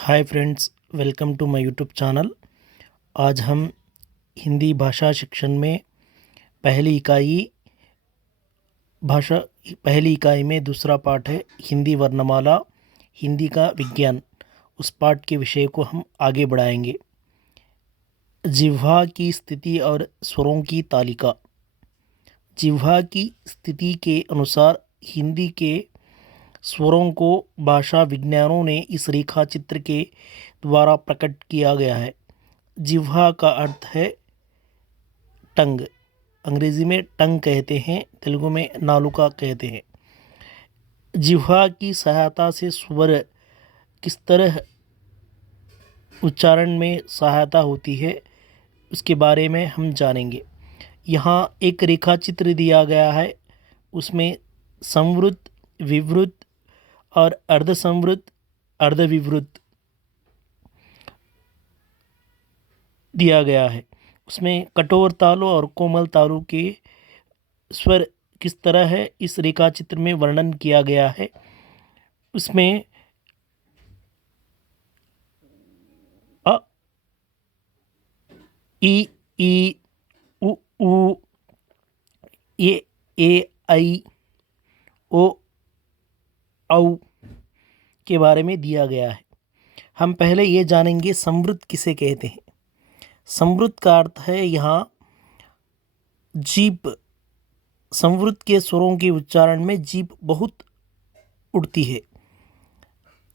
Hi friends, welcome to my YouTube channel. आज हम हिंदी भाषा शिक्षण में पहली इकाई भाषा पहली इकाई में दूसरा पाठ है हिंदी वर्णमाला, हिंदी का विज्ञान। उस पाठ के विषय को हम आगे बढ़ाएंगे। जिह्वा की स्थिति और स्वरों की तालिका। जिह्वा की स्थिति के अनुसार हिंदी के स्वरों को भाषा विज्ञानों ने इस रेखा चित्र के द्वारा प्रकट किया गया है। जिह्वा का अर्थ है टंग। अंग्रेजी में टंग कहते हैं, तेलुगु में नालुका कहते हैं। जिह्वा की सहायता से स्वर किस तरह उच्चारण में सहायता होती है उसके बारे में हम जानेंगे। यहाँ एक रेखा चित्र दिया गया है, उसमें संवृत, विवृत और अर्धसंवृत, अर्धविवृत दिया गया है। उसमें कठोर तालु और कोमल तालु के स्वर किस तरह है इस रेखा चित्र में वर्णन किया गया है। उसमें अ, ई, उ, ए, आई, ओ, औ के बारे में दिया गया है। हम पहले ये जानेंगे संवृत किसे कहते हैं। संवृत का अर्थ है यहाँ जीभ। संवृत के स्वरों के उच्चारण में जीभ बहुत उड़ती है,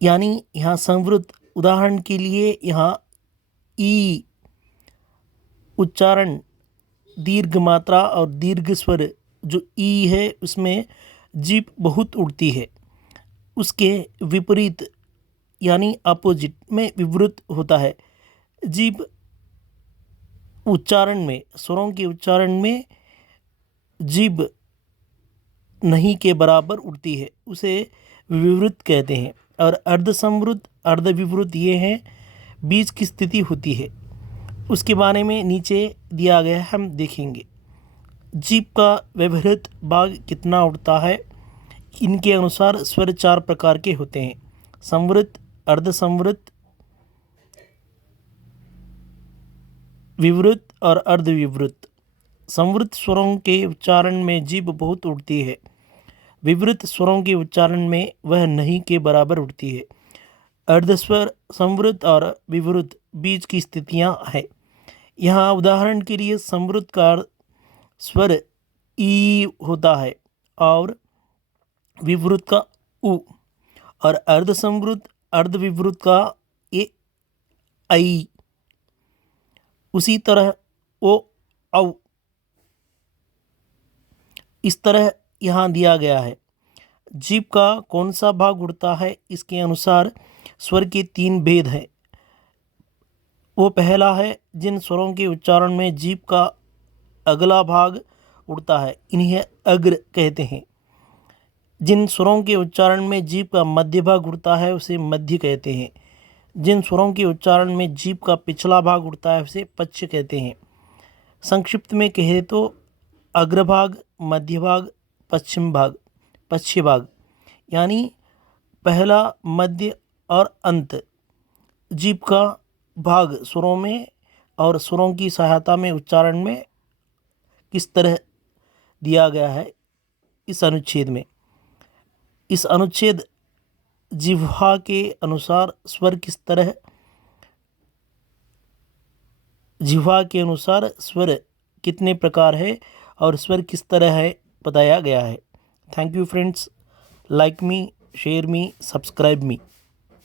यानी यहाँ संवृत। उदाहरण के लिए यहाँ ई उच्चारण दीर्घ मात्रा और दीर्घ स्वर जो ई है उसमें जीभ बहुत उड़ती है। उसके विपरीत यानी अपोजिट में विवृत होता है। जीभ उच्चारण में, स्वरों के उच्चारण में जीभ नहीं के बराबर उड़ती है, उसे विवृत कहते हैं। और अर्धसंवृत, अर्धविवृत ये हैं बीच की स्थिति होती है। उसके बारे में नीचे दिया गया है, हम देखेंगे। जीभ का व्यवहृत भाग कितना उड़ता है, इनके अनुसार स्वर 4 प्रकार के होते हैं: संवृत, अर्धसंवृत, विवृत और अर्धविवृत। संवृत स्वरों के उच्चारण में जीभ बहुत उड़ती है। विवृत स्वरों के उच्चारण में वह नहीं के बराबर उड़ती है। अर्धस्वर, संवृत और विवृत बीच की स्थितियां हैं। यहाँ उदाहरण के लिए संवृत का स्वर ई होता है और विवृत का उ, और अर्धसंवृत, अर्धविवृत का ए, आई। उसी तरह ओ, औ इस तरह यहाँ दिया गया है। जीभ का कौन सा भाग उड़ता है, इसके अनुसार स्वर के 3 भेद हैं। वो पहला है जिन स्वरों के उच्चारण में जीभ का अगला भाग उड़ता है, इन्हें अग्र कहते हैं। जिन स्वरों के उच्चारण में जीभ का मध्य भाग उड़ता है उसे मध्य कहते हैं। जिन स्वरों के उच्चारण में जीभ का पिछला भाग उड़ता है उसे पक्ष कहते हैं। संक्षिप्त में कहे तो अग्रभाग, मध्य भाग, पश्चिम भाग, पश्चिम भाग, यानी पहला, मध्य और अंत। जीभ का भाग स्वरों में और स्वरों की सहायता में उच्चारण में किस तरह दिया गया है इस अनुच्छेद में। इस अनुच्छेद जिह्वा के अनुसार स्वर किस तरह, जिह्वा के अनुसार स्वर कितने प्रकार है और स्वर किस तरह है बताया गया है। Thank you friends, like me, share me, subscribe me.